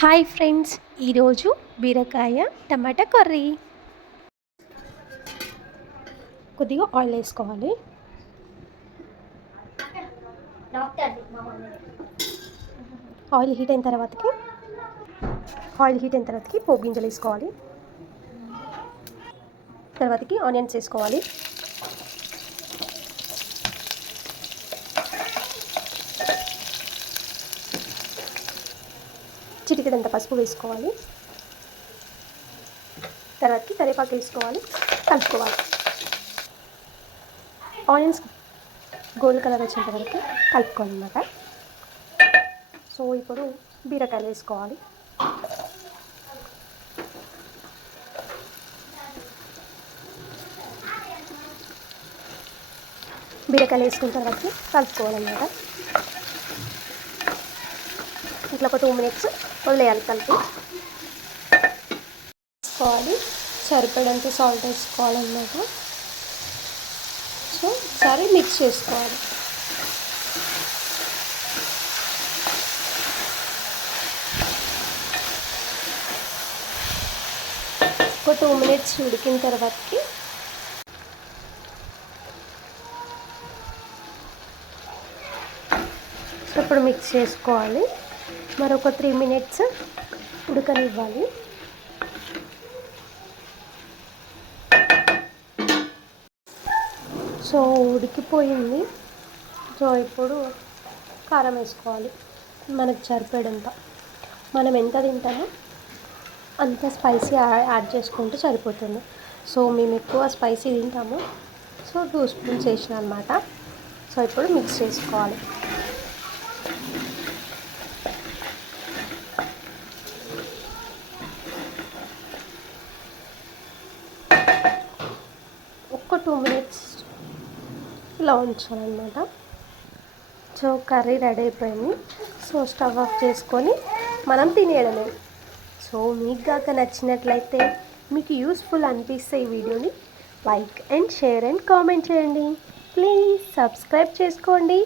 Hi friends, ఈరోజు బీరకాయ టమాటా curry. కొద్దిగా ఆయిల్ వేసుకోవాలి. ఆయిల్ హీట్ అయిన తర్వాతకి పోపు గింజలు వేసుకోవాలి. తర్వాతకి ఆనియన్స్ వేసుకోవాలి. చిటికెడంత పసుపు వేసుకోవాలి. తర్వాతకి కరివేపాకు వేసుకోవాలి, కలుపుకోవాలి. ఆనియన్స్ గోల్డ్ కలర్ వచ్చేంత వరకు కలుపుకోవాలన్నమాట. సో ఇప్పుడు బీరకాయలు వేసుకోవాలి. బీరకాయలు వేసుకున్న తర్వాత కలుపుకోవాలన్నమాట. ఇట్లా ఒక 2 minutes వదిలేయాలి. వేసుకోవాలి. సరిపడంత సాల్ట్ వేసుకోవాలన్నమాట. సో ఒకసారి మిక్స్ చేసుకోవాలి. ఒక 2 minutes ఉడికిన తర్వాతకి ఇప్పుడు మిక్స్ చేసుకోవాలి. మరొక 3 minutes ఉడకనివ్వాలి. సో ఉడికిపోయింది. సో ఇప్పుడు కారం వేసుకోవాలి. మనకు సరిపడంత, మనం ఎంత తింటామో అంత స్పైసీ యాడ్ చేసుకుంటే సరిపోతుంది. సో మేము ఎక్కువ స్పైసీ తింటాము. సో 2 spoons వేసిన అనమాట. సో ఇప్పుడు మిక్స్ చేసుకోవాలి. ఒక 2 minutes ఇలా ఉంచాలన్నమాట. సో కర్రీ రెడీ అయిపోయింది. సో స్టవ్ ఆఫ్ చేసుకొని మనం తినేయడమే. సో మీకు గాక నచ్చినట్లయితే, మీకు యూస్ఫుల్ అనిపిస్తే ఈ వీడియోని like and share and comment చేయండి. ప్లీజ్ సబ్స్క్రైబ్ చేసుకోండి.